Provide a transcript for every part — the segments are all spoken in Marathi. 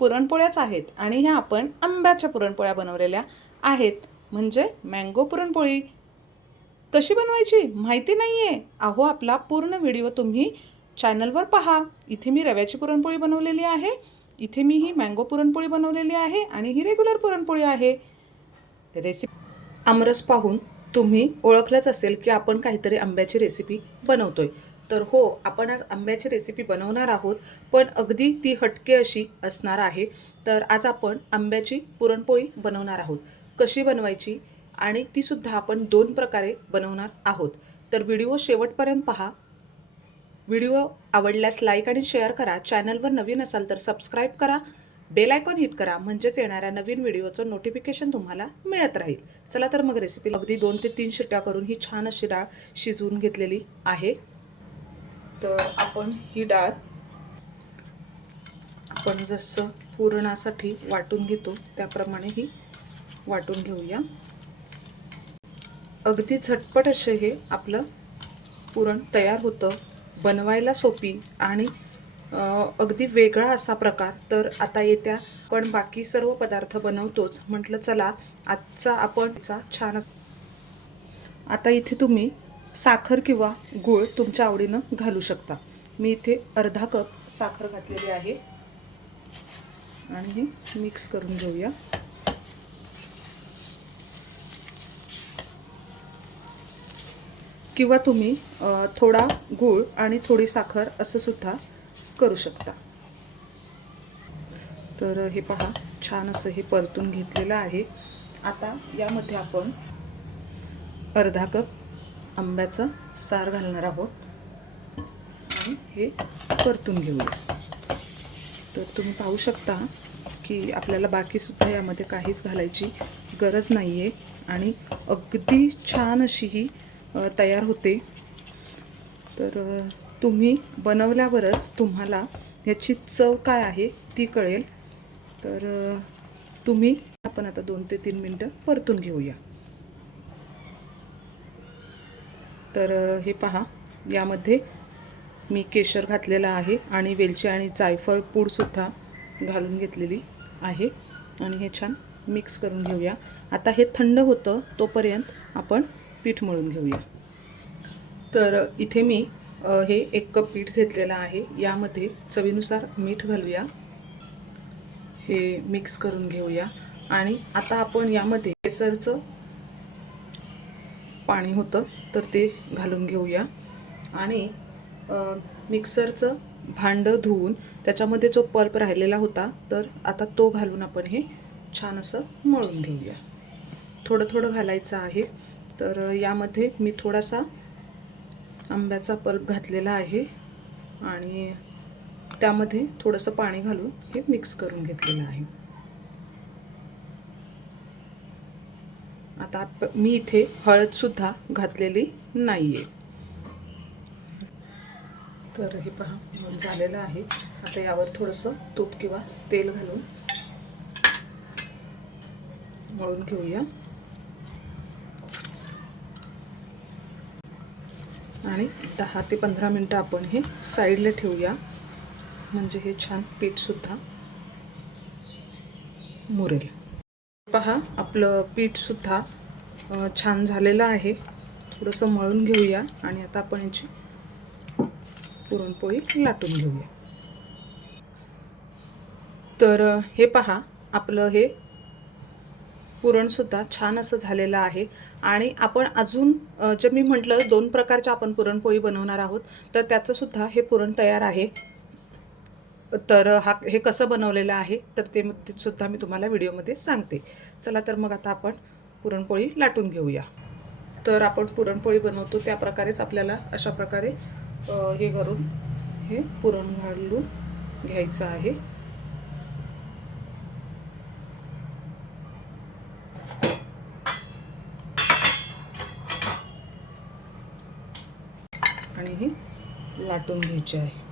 पुरणपोळ्याच आहेत आणि ह्या आपण आंब्याच्या पुरणपोळ्या बनवलेल्या आहेत. म्हणजे मँगो पुरणपोळी. कशी बनवायची? माहिती नाही आहे अहो आपला पूर्ण व्हिडिओ तुम्ही चॅनलवर पहा. इथे मी रव्याची पुरणपोळी बनवलेली आहे. इथे मी ही मँगो पुरणपोळी बनवलेली आहे आणि ही रेग्युलर पुरणपोळी आहे. रेसिपी आमरस पाहून तुम्ही ओळखलंच असेल की आपण काहीतरी आंब्याची रेसिपी बनवतोय. तर हो आपण आज आंब्याची रेसिपी बनवणार आहोत पण अगदी ती हटके अशी असणार आहे. तर आज आपण आंब्याची पुरणपोळी बनवणार आहोत. कशी बनवायची? आणि तीसुद्धा आपण दोन प्रकारे बनवणार आहोत. तर व्हिडिओ शेवटपर्यंत पहा. व्हिडिओ आवडल्यास लाईक आणि शेअर करा. चॅनलवर नवीन असाल तर सबस्क्राईब करा. बेल आयकॉन हिट करा. म्हणजेच येणाऱ्या नवीन व्हिडिओचं नोटिफिकेशन तुम्हाला मिळत राहील. चला तर मग रेसिपी अगदी दोन ते तीन शिट्ट्या करून ही छान अशी डाळ शिजवून घेतलेली आहे. तर आपण ही डाळ आपण जसं पुरणासाठी वाटून घेतो त्याप्रमाणे ही वाटून घेऊया. अगदी झटपट असे हे आपलं पुरण तयार होतं. बनवायला सोपी आणि अगदी वेगळा असा प्रकार. तर आता येत्या पण बाकी सर्व पदार्थ बनवतोच. म्हटलं चला आजचा आपण चा छान आता इथे तुम्ही साखर किंवा गूळ तुमच्या आवडीनं घालू शकता. मी इथे अर्धा कप साखर घातलेली आहे. आणि हे मिक्स करून घेऊया. किंवा तुम्ही थोडा गूळ आणि थोडी साखर असं सुद्धा करू शकता. तर हे पहा छान असं हे परतून घेतलेलं आहे. आता यामध्ये आपण अर्धा कप आंब्याचं सार घालणार आहोत. आणि हे परतून घेऊया. तर तुम्ही पाहू शकता की आपल्याला बाकीसुद्धा यामध्ये काहीच घालायची गरज नाही आहे आणि अगदी छान अशी ही तयार होते. तर तुम्ही बनवल्यावरच तुम्हाला याची चव काय आहे ती कळेल. तर तुम्ही आपण आता दोन ते तीन मिनटं परतून घेऊया. तर हे पहा. यामध्ये मी केशर घातलेला आहे आणि वेलची आणि जायफळ पूडसुद्धा घालून घेतलेली आहे. आणि हे छान मिक्स करून घेऊया. आता हे थंड होतं तोपर्यंत आपण पीठ मळून घेऊया. तर इथे मी हे एक कप पीठ घेतलेलं आहे. यामध्ये चवीनुसार मीठ घालूया. हे मिक्स करून घेऊया. आणि आता आपण यामध्ये केसरचं पाणी होतं तर ते घालून घेऊया. आणि मिक्सरचं भांडं धुवून त्याच्यामध्ये जो पल्प राहिलेला होता तर आता तो घालून आपण हे छान असं मळून घेऊया. थोडं थोडं घालायचं आहे तर यामध्ये मी थोडासा आंब्याचा पल्प घातलेला आहे आणि त्यामध्ये थोडंसं पाणी घालून हे मिक्स करून घेतलेलं आहे. आता मी इथे हळदसुद्धा घातलेली नाही आहे तर हे पहा झालेलं आहे. आता यावर थोडंसं तूप किंवा तेल घालून मळून घेऊया. आणि दहा ते पंधरा मिनटं आपण हे साईडला ठेवूया. म्हणजे हे छान पीठसुद्धा मुरेल. पहा आपलं पीठसुद्धा सुद्धा छान झालेलं आहे. थोडंसं मळून घेऊया आणि आता आपण याची पुरणपोळी लाटून घेऊया. तर हे पहा आपलं हे पुरणसुद्धा छान असं झालेलं आहे. आणि आपण अजून जे मी म्हटलं दोन प्रकारच्या आपण पुरणपोळी बनवणार आहोत तर त्याचंसुद्धा हे पुरण तयार आहे. तर हा हे कसं बनवलेलं आहे तर ते ते सुद्धा मी तुम्हाला व्हिडिओमध्ये सांगते. चला तर मग आता आपण पुरणपोळी लाटून घेऊया. तर आपण पुरणपोळी बनवतो त्या प्रकारेच आपल्याला अशा प्रकारे हे करून हे पुरण घालून घ्यायचं आहे. आणि ही लाटून घ्यायची आहे.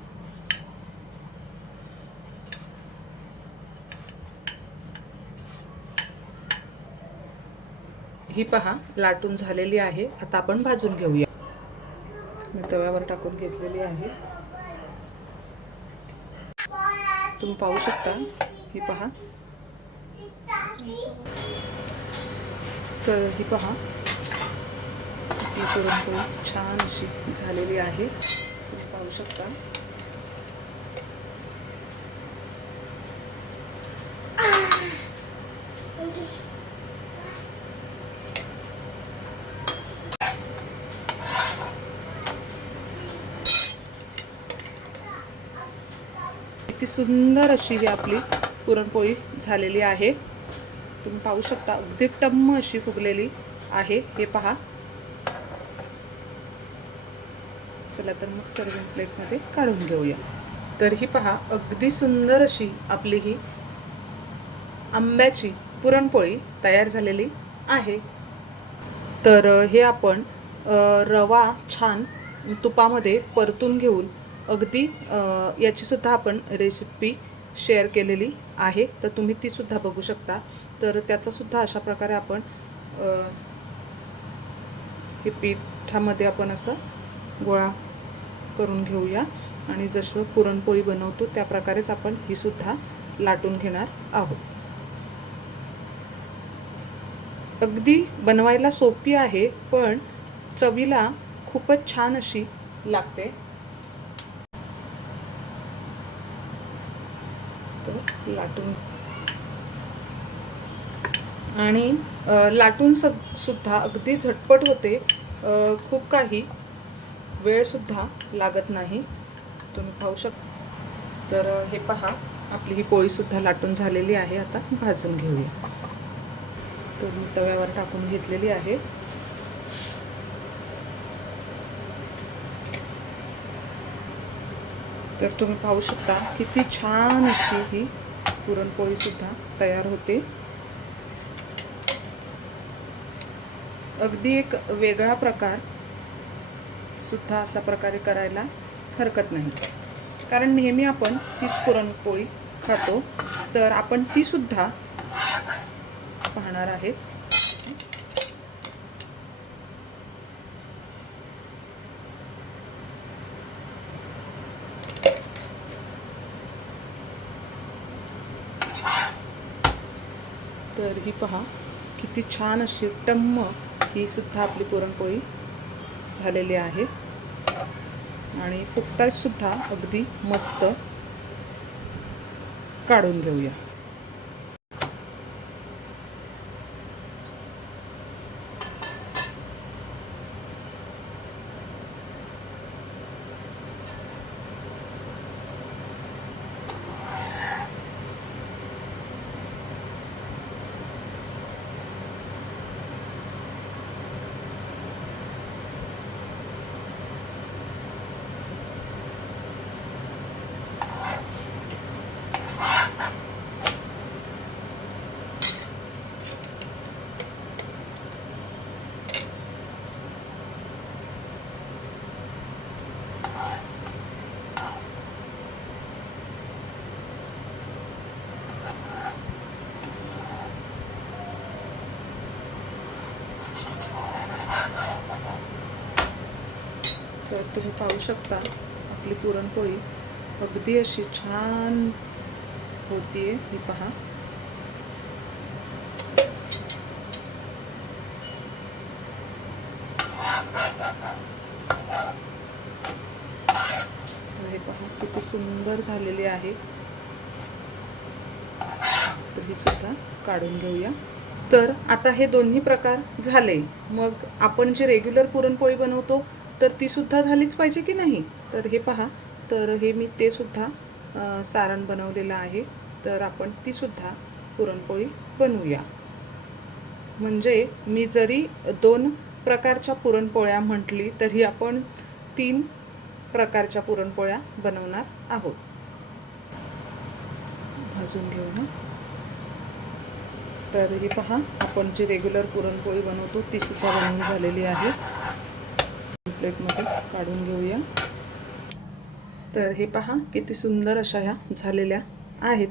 ही पहा लाटून झालेली आहे. आता आपण भाजून घेऊया. मी तव्यावर टाकून घेतलेली आहे. तुम्ही पाहू शकता ही पहा. तर ही पहा ही पुरणपोळी छान अशी झालेली आहे. तुम्ही पाहू शकता. किती सुंदर अशी ही आपली पुरणपोळी झालेली आहे. तुम्ही पाहू शकता अगदी टम्म अशी फुगलेली आहे. हे पहा. चला तर मग सर्विंग प्लेटमध्ये काढून घेऊया. तर ही पहा अगदी सुंदर अशी आपली ही आंब्याची पुरणपोळी तयार झालेली आहे. तर हे आपण रवा छान तुपामध्ये परतून घेऊन अगदी याचीसुद्धा आपण रेसिपी शेअर केलेली आहे. तर तुम्ही तीसुद्धा बघू शकता. तर त्याचासुद्धा अशा प्रकारे आपण हे पिठामध्ये आपण असं गोळा करून घेऊया. आणि जसं पुरणपोळी बनवतो त्या प्रकारेच आपण हीसुद्धा लाटून घेणार आहोत. अगदी बनवायला सोपी आहे पण चवीला खूपच छान अशी लागते तर लाटून. आणि लाटून स सुद्धा अगदी झटपट होते. खूप काही वेळसुद्धा लागत नाही. तुम्ही पाहू शकता तर हे पहा. आपली ही पोळीसुद्धा लाटून झालेली आहे. आता भाजून घेऊया. तर मी तव्यावर टाकून घेतलेली आहे. तर तुम्ही पाहू शकता किती छान अशी ही पुरणपोळीसुद्धा तयार होते. अगदी एक वेगळा प्रकार सुद्धा अशा प्रकारे करायला हरकत नाही. कारण नेहमी आपण तीच पुरणपोळी खातो तर आपण तीसुद्धा पाहणार आहेत. तर ही पहा किती छान अशी टम्म ही सुद्धा आपली पुरणपोळी झालेली आहे. आणि फुकटात सुद्धा अगदी मस्त काढून घेऊया. तर तुम्ही पाहू शकता आपली पुरणपोळी. अगदी अशी छान होतीये. ही पहा. हे पहा किती सुंदर झालेली आहे. तर ही सुद्धा काढून घेऊया. तर आता हे दोन्ही प्रकार झाले. मग आपण जे रेग्युलर पुरणपोळी बनवतो तर ती सुद्धा झालीच पाहिजे की नाही? तर हे पहा. तर हे मी ते सुद्धा सारण बनवलेलं आहे. तर आपण ती सुद्धा पुरणपोळी बनवूया. म्हणजे मी जरी दोन प्रकारच्या पुरणपोळ्या म्हटली तरी आपण तीन प्रकारच्या पुरणपोळ्या बनवणार आहोत. भाजून घेऊ ना. तर हे पहा आपण जी रेग्युलर पुरणपोळी बनवतो ती सुद्धा बनवून झालेली आहे. प्लेटमध्ये काढून घेऊया. तर हे पहा किती सुंदर अशा ह्या झालेल्या आहेत.